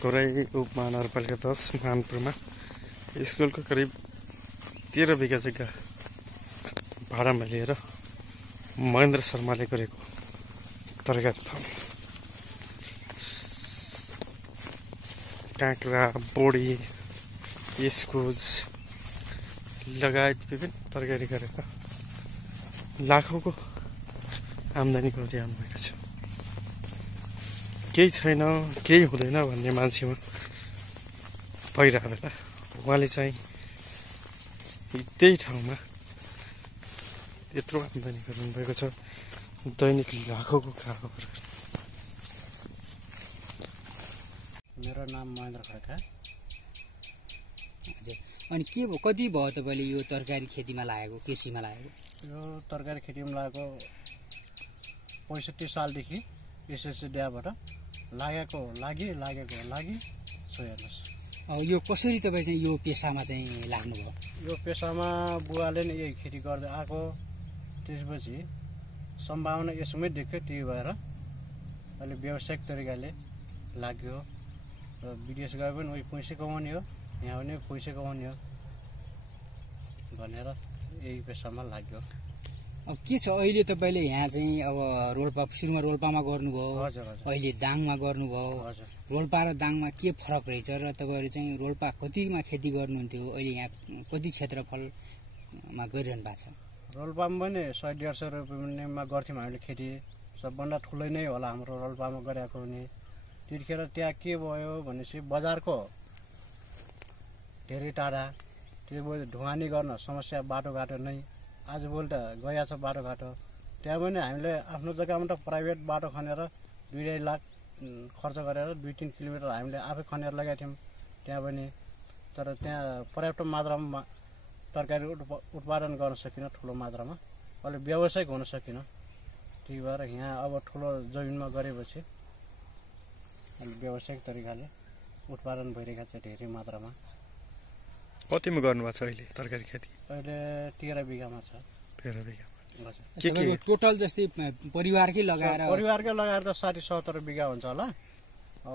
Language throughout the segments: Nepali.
घोराई उपमहानगरपालिका 10 मानपुरमा स्कुलको करिब 13 बिघा जग्गा भाडामा लिएर महेन्द्र शर्माले गरेको तरकारी फार्म काँक्रा, बोडी, इस्कुस लगायत विभिन्न तरकारी गरेर लाखौंको आम्दानी गर्दै आउनुभएको छ। केही छैन, केही हुँदैन भन्ने मान्छेमा भइरहेको बेला उहाँले चाहिँ त्यही ठाउँमा यत्रो आम्दानी गर्नुभएको छ। दैनिक लाखौंको कारोबार। मेरो नाम महेन्द्र खड्का। हजुर, अनि के भयो, कति भयो तपाईँले यो तरकारी खेतीमा लागेको, कृषिमा लागेको? यो तरकारी खेतीमा लागेको 65 सालदेखि एसएससी ड्याबाट लागेको लागि सो हेर्नुहोस्। यो कसरी तपाईँ चाहिँ यो पेसामा चाहिँ लाग्नुभयो? यो पेसामा बुवाले नै यही खेती गर्दै आएको, त्यसपछि सम्भावना यसमै देख्यो, त्यही भएर अहिले व्यावसायिक तरिकाले लाग्यो र विदेश गए पनि उही पैसा कमाउने हो, यहाँ पनि पैसा कमाउने हो भनेर यही पेसामा लाग्यो। अब के छ अहिले तपाईँले यहाँ चाहिँ अब रोल्पा, सुरुमा रोल्पामा गर्नुभयो, हजुर हजुर, अहिले दाङमा गर्नुभयो। हजुर, रोल्पा र दाङमा के फरक रहेछ र तपाईँहरू चाहिँ रोल्पा कतिमा खेती गर्नुहुन्थ्यो, अहिले यहाँ कति क्षेत्रफलमा गरिरहनु भएको छ? रोल्पामा पनि 100-150 रुपियाँमा गर्थ्यौँ हामीले खेती। सबभन्दा ठुलै नै होला हाम्रो रोल्पामा गरेको हुने। त्यतिखेर त्यहाँ के भयो भनेपछि बजारको धेरै टाढा, त्यो ढुवानी गर्न समस्या बाटोघाटो नै। आजभोलि त गया छ बाटोघाटो। त्यहाँ पनि हामीले आफ्नो जग्गामा त प्राइभेट बाटो खनेर 2-2 लाख खर्च गरेर 2-3 किलोमिटर हामीले आफै खनेर लगाएको थियौँ त्यहाँ पनि। तर त्यहाँ पर्याप्त मात्रामा तरकारी उत्पादन गर्न सकिन, ठुलो मात्रामा अहिले व्यावसायिक हुन सकिन। त्यही भएर यहाँ अब ठुलो जमिनमा गरेपछि अहिले व्यावसायिक तरिकाले उत्पादन भइरहेको छ धेरै मात्रामा। कतिमा गर्नुभएको छ अहिले तरकारी खेती? अहिले 13 बिघामा छ। 13 बिघामा। के टोटल जस्तै परिवारकै लगाएर? परिवारकै लगाएर त 60-70 बिघा हुन्छ होला।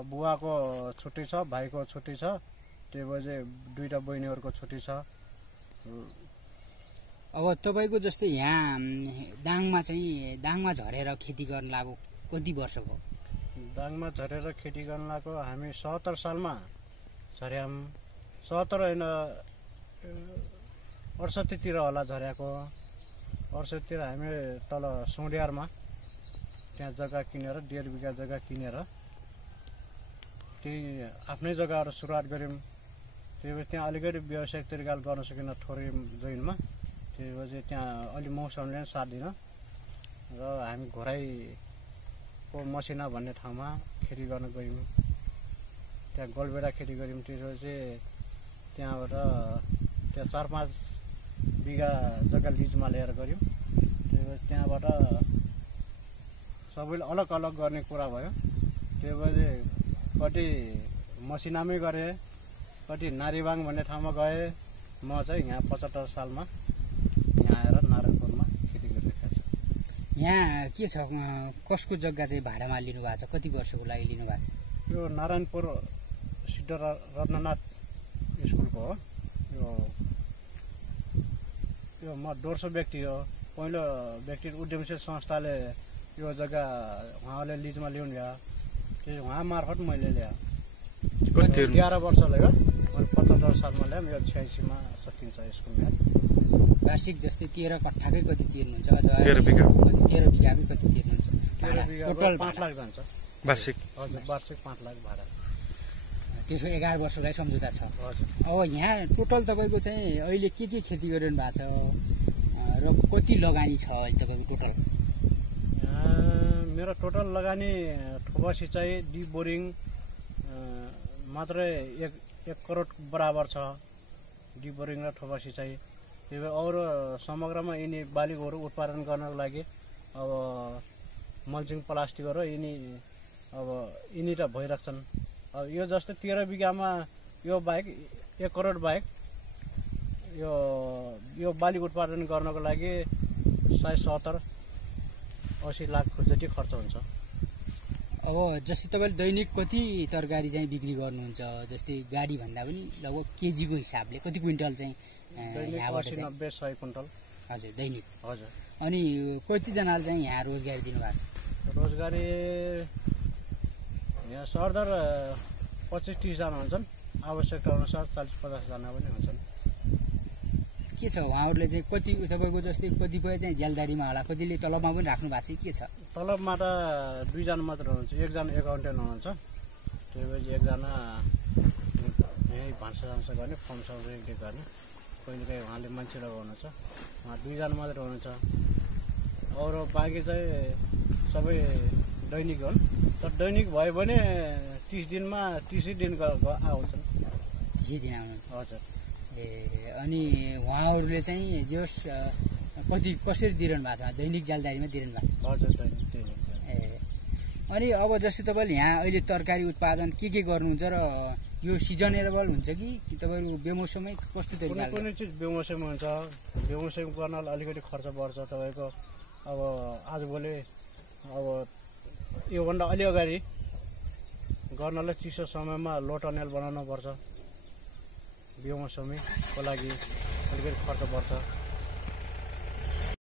बुवाको छुट्टी छ, भाइको छुट्टी छ, त्यो बजे 2टा बहिनीहरूको छुट्टी छ। अब तपाईँको जस्तै यहाँ दाङमा झरेर खेती गर्न लागेको कति वर्ष भयो? दाङमा झरेर खेती गर्न लागेको हामी 77 सालमा झर्याम। 77 होइन, 68 तिर होला झरेको। 68 तिर हामी तल सुडियारमा त्यहाँ जग्गा किनेर 1.5 बिघा जग्गा किनेर त्यही आफ्नै जग्गाबाट सुरुवात गऱ्यौँ। त्यही त्यहाँ अलिकति व्यावसायिक तरिकाले गर्न सकिन थोरै जमिनमा। त्यही भएर त्यहाँ अलि मौसमले साथ दिन र हामी घोराईको मसिना भन्ने ठाउँमा खेती गर्न गयौँ। त्यहाँ गोलबेडा खेती गऱ्यौँ। त्यसपछि त्यहाँबाट त्यहाँ 4-5 बिघा जग्गा लिजमा लिएर गऱ्यौँ। त्यही त्यहाँबाट सबैले अलग अलग गर्ने कुरा भयो। त्यही भएर कति मसिनामै गरेँ, कति नारीबाङ भन्ने ठाउँमा गएँ। म चाहिँ यहाँ 75 सालमा यहाँ आएर नारायणपुरमा खेती गरिरहेको छु। यहाँ के छ, कसको जग्गा चाहिँ भाडामा लिनुभएको छ, कति वर्षको लागि लिनुभएको छ? यो नारायणपुर सिद्ध रत्ननाथ स्कुलको हो। यो म दोस्रो व्यक्ति हो। पहिलो व्यक्ति उद्यमशील संस्थाले यो जग्गा उहाँले लिजमा ल्याउनु भयो, त्यो उहाँ मार्फत मैले ल्याएँ। 11 वर्ष लाग्यो। मैले 75 सालमा ल्याएँ। यो 86मा सकिन्छ यसको म्याद। वार्षिक जस्तै 13 कट्ठाकै कति तिर्नुहुन्छ? 13 बिघा। 13 बिघाकै कति तिर्नुहुन्छ? 13 बिघा टोटल 5 लाख जान्छ वार्षिक। हजुर, वार्षिक 5 लाख भाडा। त्यसको 11 वर्षलाई सम्झौता छ। हजुर। अब यहाँ टोटल तपाईँको चाहिँ अहिले के खेती गरिरहनु भएको छ र कति लगानी छ अहिले तपाईँको टोटल? मेरो टोटल लगानी ठोबा सिँचाइ, डिप बोरिङ मात्रै 1 करोड बराबर छ। डिप बोरिङ र ठोबा सिँचाइ। त्यही भएर अरू समग्रमा यिनी बालीहरू उत्पादन गर्नको लागि अब मल्चिङ प्लास्टिकहरू यिनी त भइरहेछन्। अब यो जस्तै 13 बिघामा यो बाहेक 1 करोड बाहेक यो बाली उत्पादन गर्नको लागि 70-80 लाख जति खर्च हुन्छ। अब जस्तै तपाईँले दैनिक कति तरकारी चाहिँ बिक्री गर्नुहुन्छ? जस्तै गाडी भन्दा पनि लगभग केजीको हिसाबले कति क्विन्टल चाहिँ यहाँबाट 80-90 100 क्विन्टल हजुर दैनिक? हजुर। अनि कतिजनाले चाहिँ यहाँ रोजगारी दिनुभएको छ? रोजगारी यहाँ सरदर 25-30 जना हुन्छन्, आवश्यकता अनुसार 40-50 जना पनि हुन्छन्। के छ उहाँहरूले चाहिँ कति तपाईँको जस्तै कतिपय चाहिँ जेलदारीमा होला, कतिले तलबमा पनि राख्नु भएको छ, के छ? तलबमा त 2 जना मात्र हुनुहुन्छ, एकजना एकाउन्टेन्ट हुनुहुन्छ, त्यसपछि एकजना यहीँ भान्सा गर्ने, फर्म सर्भिस गर्ने, कहिलेकाहीँ उहाँले मान्छे लगाउनुहुन्छ, उहाँ 2 जना मात्र हुनुहुन्छ। अरू बाँकी चाहिँ सबै दैनिक हुन्, तर दैनिक भयो भने 30 दिनमा 30 दिन आउँछन्। 30 दिन आउनुहुन्छ? हजुर। ए अनि उहाँहरूले चाहिँ जस कसरी दिइरहनु भएको छ? दैनिक जालदारीमा दिइरहनु भएको छ? हजुर दैनिक। ए अनि अब जस्तै तपाईँले यहाँ अहिले तरकारी उत्पादन के गर्नुहुन्छ र यो सिजनेबल हुन्छ कि तपाईँको बेमौसमै कस्तो तरिकाले? कुनै चिज बेमौसम हुन्छ, बेमौसम गर्नलाई अलिकति खर्च बढ्छ तपाईँको। अब आजभोलि अब योभन्दा अलि अगाडि गर्नलाई चिसो समयमा लो टनेल बनाउनु पर्छ, बेमौसमीको लागि अलिकति खर्च बढ्छ।